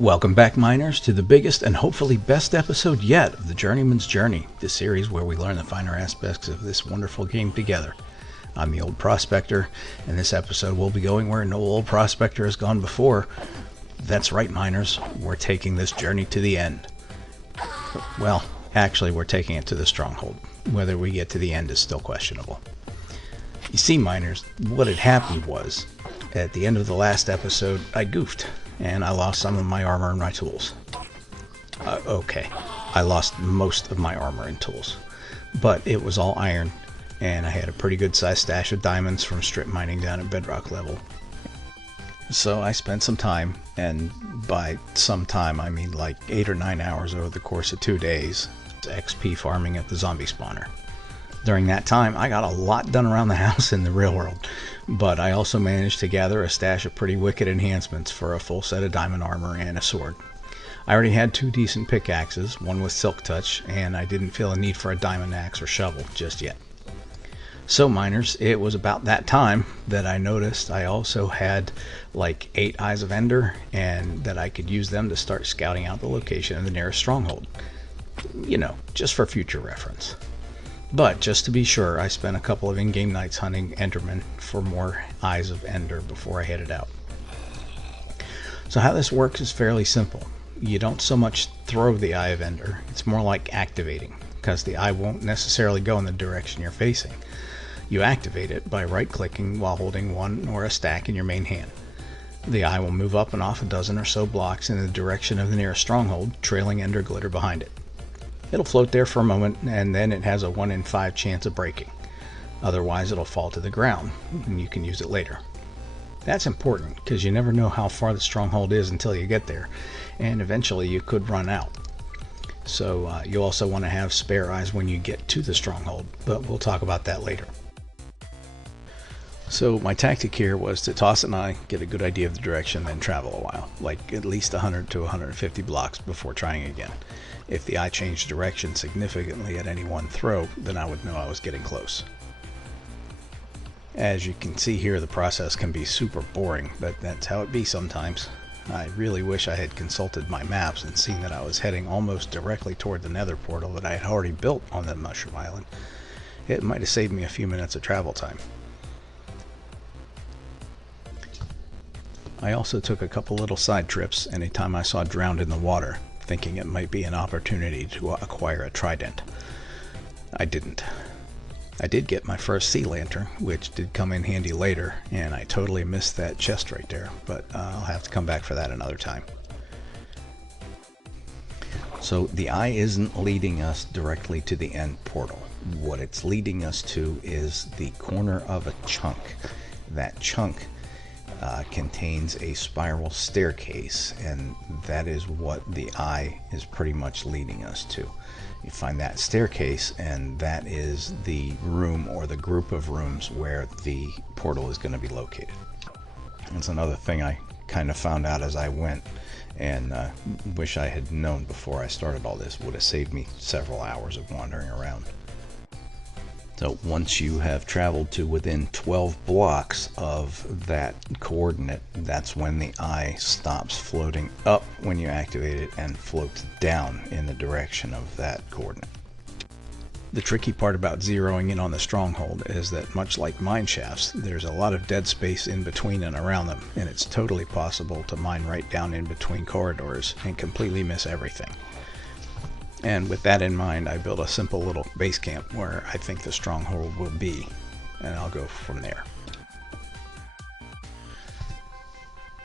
Welcome back, miners, to the biggest and hopefully best episode yet of the Journeyman's Journey, the series where we learn the finer aspects of this wonderful game together. I'm the old prospector, and this episode will be going where no old prospector has gone before. That's right, miners, we're taking this journey to the end. Well, actually, we're taking it to the Stronghold. Whether we get to the end is still questionable. You see, miners, what had happened was, at the end of the last episode, I goofed, and I lost some of my armor and my tools. Okay, I lost most of my armor and tools, but it was all iron, and I had a pretty good sized stash of diamonds from strip mining down at bedrock level. So I spent some time, and by some time I mean like 8 or 9 hours over the course of 2 days, XP farming at the zombie spawner. During that time, I got a lot done around the house in the real world, but I also managed to gather a stash of pretty wicked enhancements for a full set of diamond armor and a sword. I already had 2 decent pickaxes, one with silk touch, and I didn't feel a need for a diamond axe or shovel just yet. So miners, it was about that time that I noticed I also had like 8 Eyes of Ender, and that I could use them to start scouting out the location of the nearest stronghold. You know, just for future reference. But just to be sure, I spent a couple of in-game nights hunting Endermen for more Eyes of Ender before I headed out. So how this works is fairly simple. You don't so much throw the Eye of Ender, it's more like activating, because the eye won't necessarily go in the direction you're facing. You activate it by right-clicking while holding one or a stack in your main hand. The eye will move up and off a dozen or so blocks in the direction of the nearest stronghold, trailing Ender glitter behind it. It'll float there for a moment, and then it has a 1 in 5 chance of breaking. Otherwise, it'll fall to the ground, and you can use it later. That's important, because you never know how far the stronghold is until you get there, and eventually you could run out. So you also want to have spare eyes when you get to the stronghold, but we'll talk about that later. So my tactic here was to toss an eye, get a good idea of the direction, then travel a while, like at least 100 to 150 blocks before trying again. If the eye changed direction significantly at any one throw, then I would know I was getting close. As you can see here, the process can be super boring, but that's how it be sometimes. I really wish I had consulted my maps and seen that I was heading almost directly toward the nether portal that I had already built on the Mushroom Island. It might have saved me a few minutes of travel time. I also took a couple little side trips anytime I saw drowned in the water, thinking it might be an opportunity to acquire a trident. I didn't. I did get my first sea lantern, which did come in handy later, and I totally missed that chest right there, but I'll have to come back for that another time. So the eye isn't leading us directly to the end portal. What it's leading us to is the corner of a chunk. That chunk contains a spiral staircase, and that is what the eye is pretty much leading us to. You find that staircase, and that is the room or the group of rooms where the portal is going to be located. That's another thing I kind of found out as I went, and wish I had known before I started all this. Would have saved me several hours of wandering around. So once you have traveled to within 12 blocks of that coordinate, that's when the eye stops floating up when you activate it and floats down in the direction of that coordinate. The tricky part about zeroing in on the stronghold is that, much like mine shafts, there's a lot of dead space in between and around them, and it's totally possible to mine right down in between corridors and completely miss everything. And with that in mind, I built a simple little base camp where I think the stronghold will be, and I'll go from there.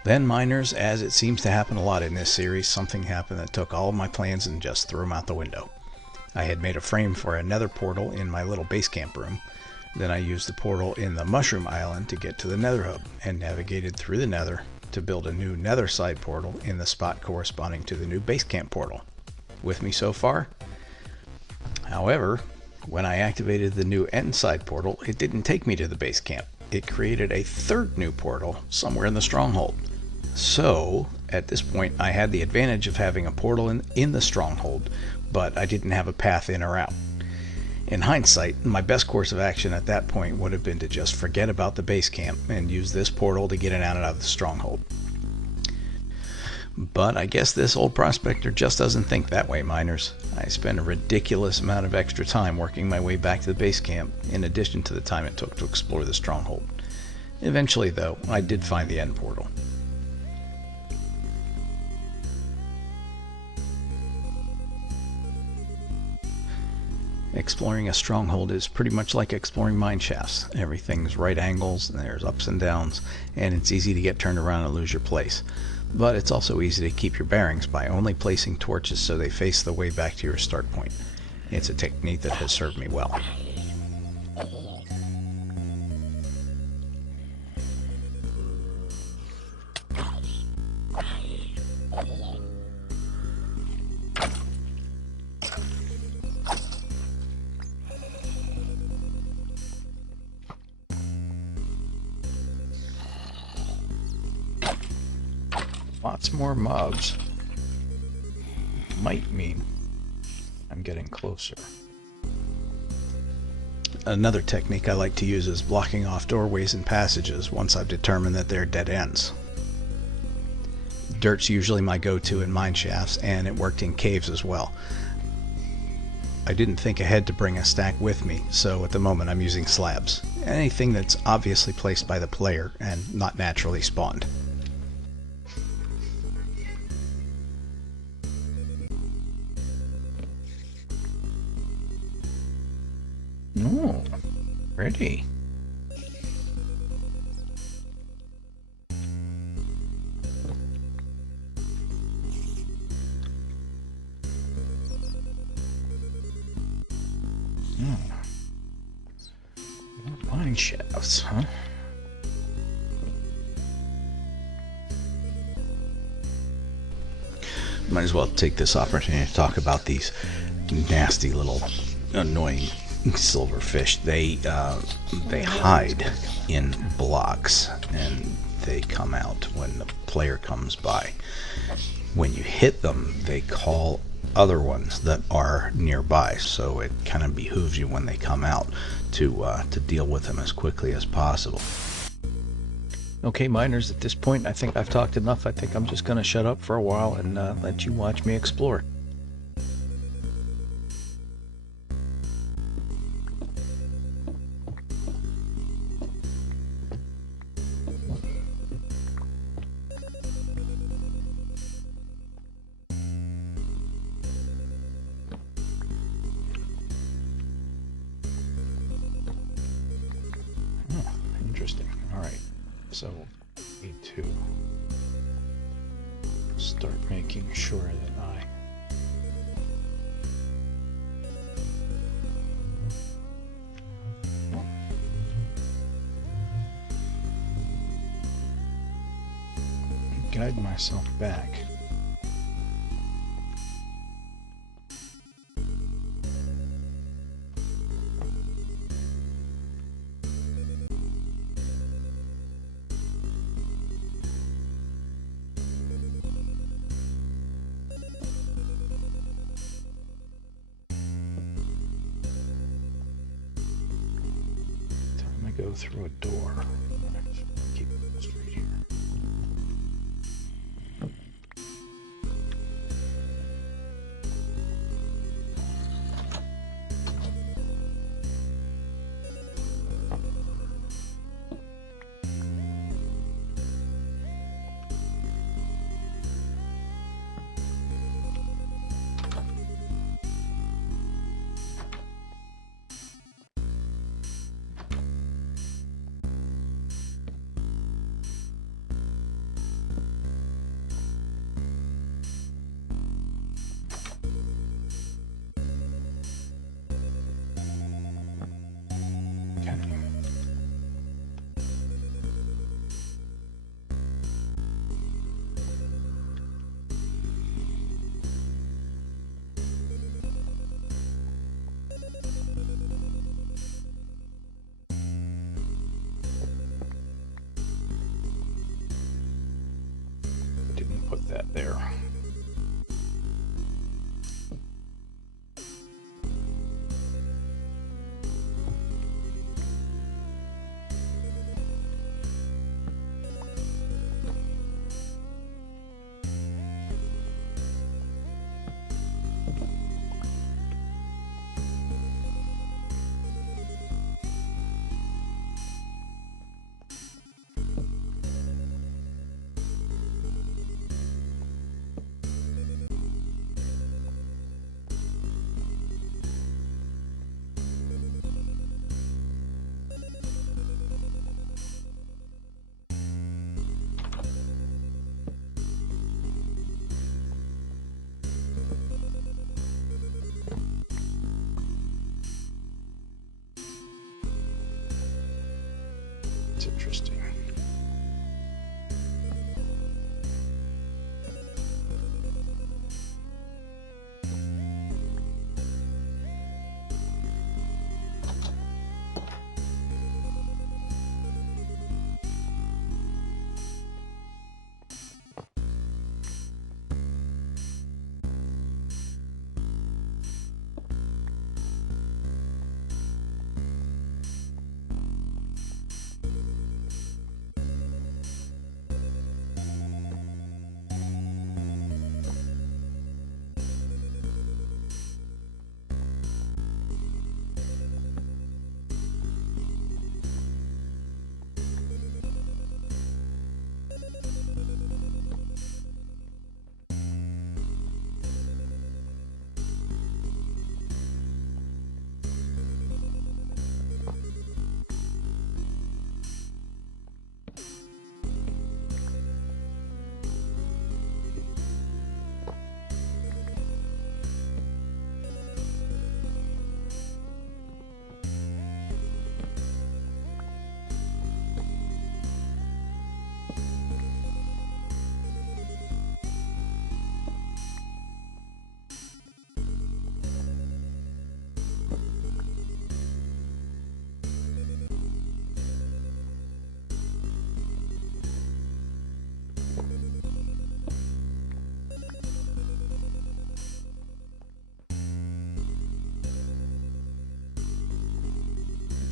Then, miners, as it seems to happen a lot in this series, something happened that took all of my plans and just threw them out the window. I had made a frame for a nether portal in my little base camp room. Then I used the portal in the Mushroom Island to get to the nether hub, and navigated through the nether to build a new nether side portal in the spot corresponding to the new base camp portal. With me so far? However, when I activated the new end side portal, it didn't take me to the base camp. It created a third new portal somewhere in the stronghold. So at this point I had the advantage of having a portal in the stronghold, but I didn't have a path in or out. In hindsight, my best course of action at that point would have been to just forget about the base camp and use this portal to get in and out of the stronghold. But I guess this old prospector just doesn't think that way, miners. I spent a ridiculous amount of extra time working my way back to the base camp, in addition to the time it took to explore the Stronghold. Eventually, though, I did find the end portal. Exploring a stronghold is pretty much like exploring mine shafts. Everything's right angles, and there's ups and downs, and it's easy to get turned around and lose your place. But it's also easy to keep your bearings by only placing torches so they face the way back to your start point. It's a technique that has served me well. Lots more mobs might mean I'm getting closer. Another technique I like to use is blocking off doorways and passages once I've determined that they're dead ends. Dirt's usually my go-to in mine shafts, and it worked in caves as well. I didn't think ahead to bring a stack with me, so at the moment I'm using slabs. Anything that's obviously placed by the player and not naturally spawned. Oh, pretty. Mine shafts, huh? Might as well take this opportunity to talk about these nasty little annoying silverfish. They hide in blocks and they come out when the player comes by. When you hit them, they call other ones that are nearby, so it kind of behooves you when they come out to deal with them as quickly as possible. Okay, miners, at this point I think I've talked enough. I think I'm just going to shut up for a while and let you watch me explore. Interesting. Alright, so need to start making sure that I guide myself back. Go through a door. Keep it straight here. Put that there.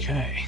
Okay.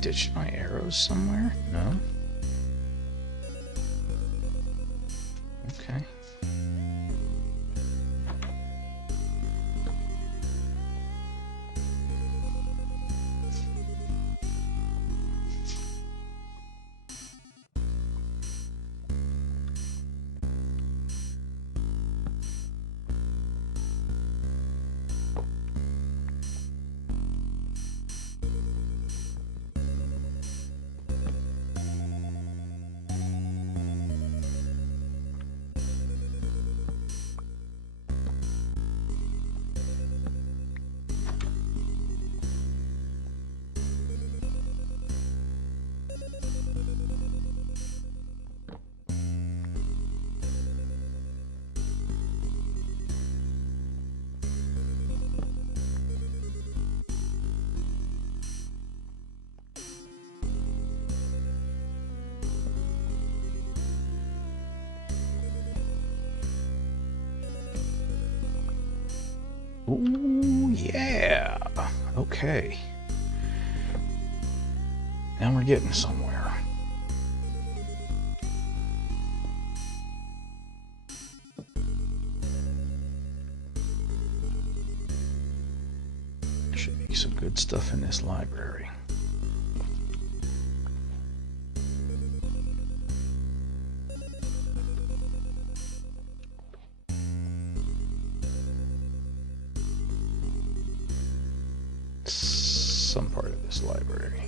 ditched my arrows somewhere? No? Okay. Ooh, yeah. Okay. Now we're getting somewhere. Should be some good stuff in this library. Some part of this library.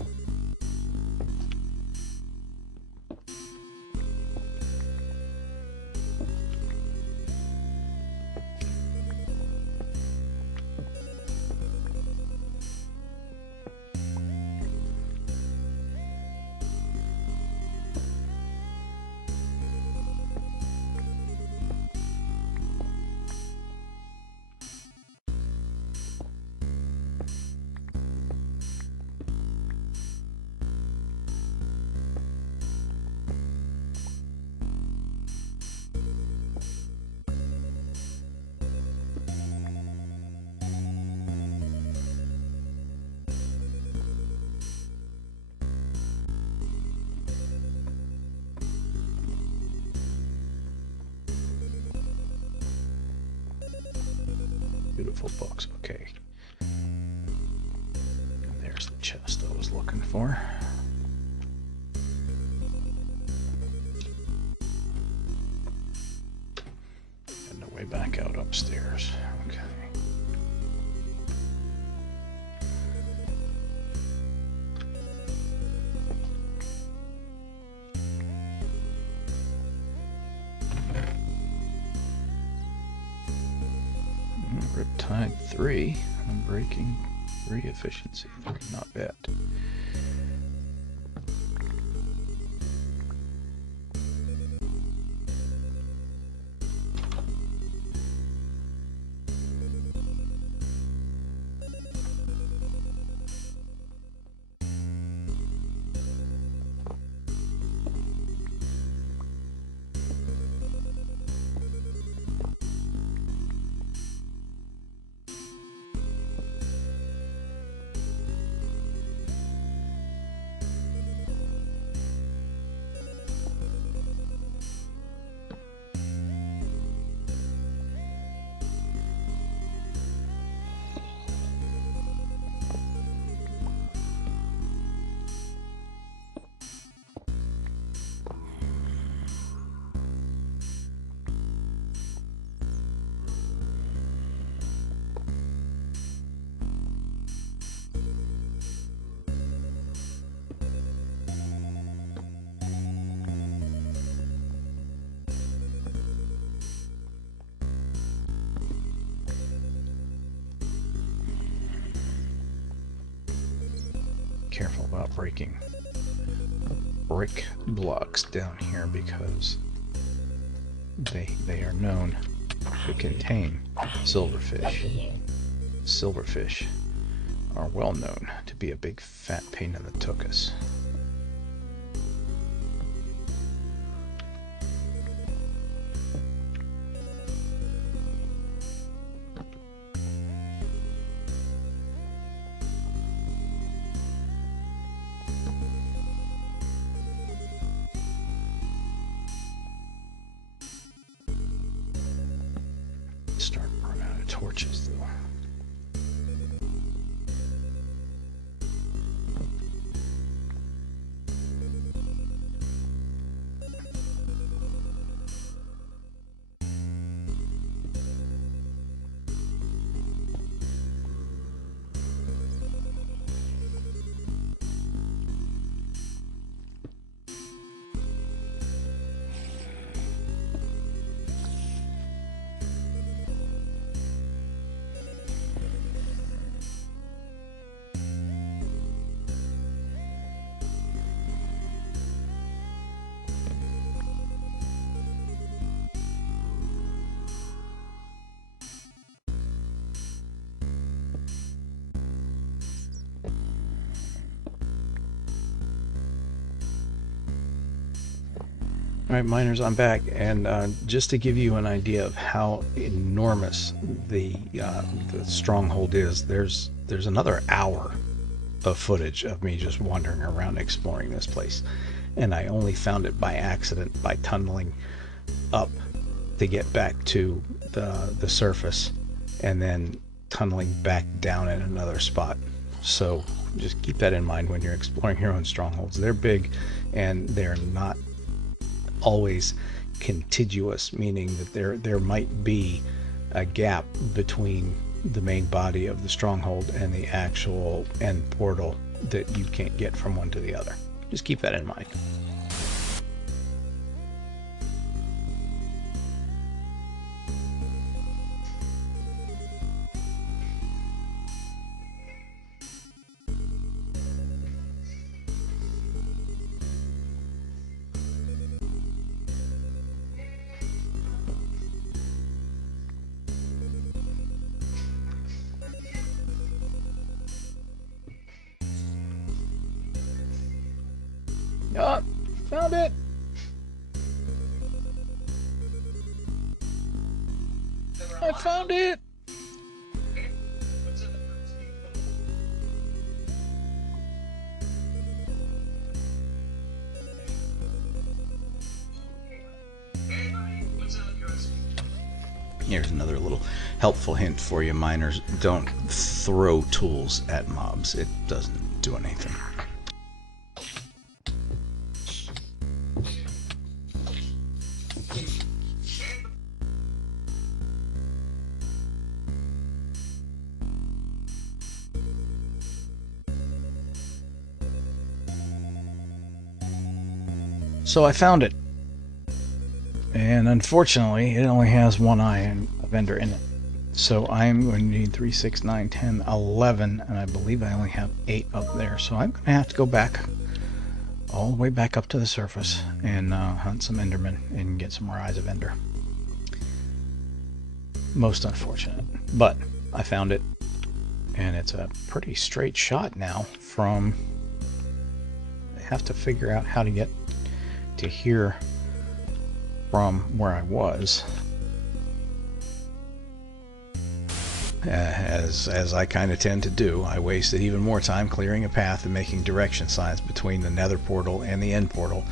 Beautiful books. Okay. And there's the chest I was looking for. And the way back out upstairs. Okay. Riptide 3. I'm breaking 3, efficiency 3. Not bad. Careful about breaking brick blocks down here because they are known to contain silverfish. Silverfish are well known to be a big fat pain in the tuchus. Start running out of torches though. All right, miners, I'm back, and just to give you an idea of how enormous the stronghold is, there's another hour of footage of me just wandering around exploring this place, and I only found it by accident by tunneling up to get back to the surface, and then tunneling back down in another spot. So just keep that in mind when you're exploring your own strongholds. They're big, and they're not always contiguous, meaning that there might be a gap between the main body of the stronghold and the actual end portal that you can't get from one to the other. Just keep that in mind. Oh, found it! I found it! Here's another little helpful hint for you, miners. Don't throw tools at mobs. It doesn't do anything. So I found it, and unfortunately it only has one eye and a vendor in it. So I'm going to need 3, 6, 9, 10, 11, and I believe I only have 8 up there. So I'm going to have to go back all the way back up to the surface and hunt some Endermen and get some more eyes of Ender. Most unfortunate, but I found it, and it's a pretty straight shot now from... I have to figure out how to get to here from where I was, as I kind of tend to do. I wasted even more time clearing a path and making direction signs between the nether portal and the end portal,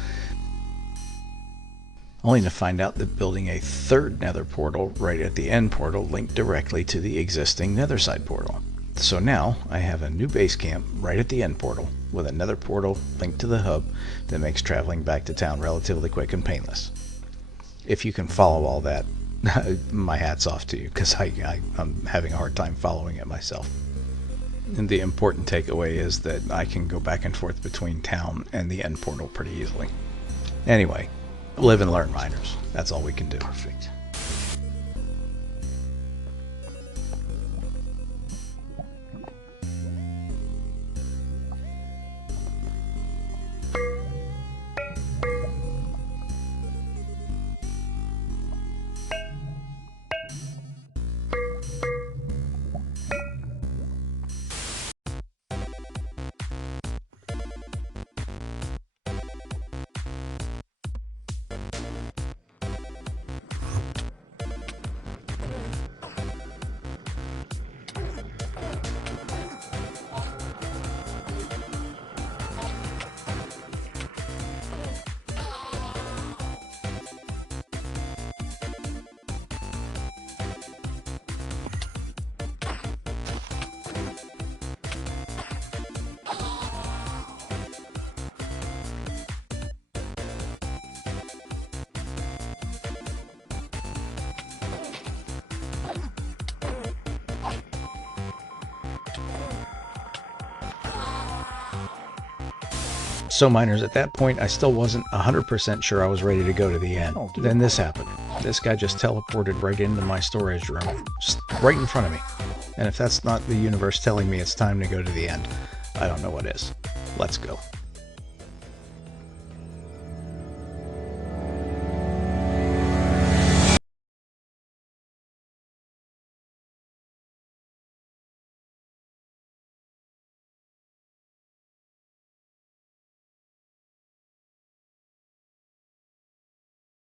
only to find out that building a third nether portal right at the end portal linked directly to the existing nether side portal. So now I have a new base camp right at the end portal with a nether portal linked to the hub that makes traveling back to town relatively quick and painless. If you can follow all that, my hat's off to you, because I'm having a hard time following it myself. And the important takeaway is that I can go back and forth between town and the end portal pretty easily. Anyway, live and learn, miners. That's all we can do. Perfect. So miners, at that point, I still wasn't 100% sure I was ready to go to the end. Then this happened. This guy just teleported right into my storage room, just right in front of me. And if that's not the universe telling me it's time to go to the end, I don't know what is. Let's go.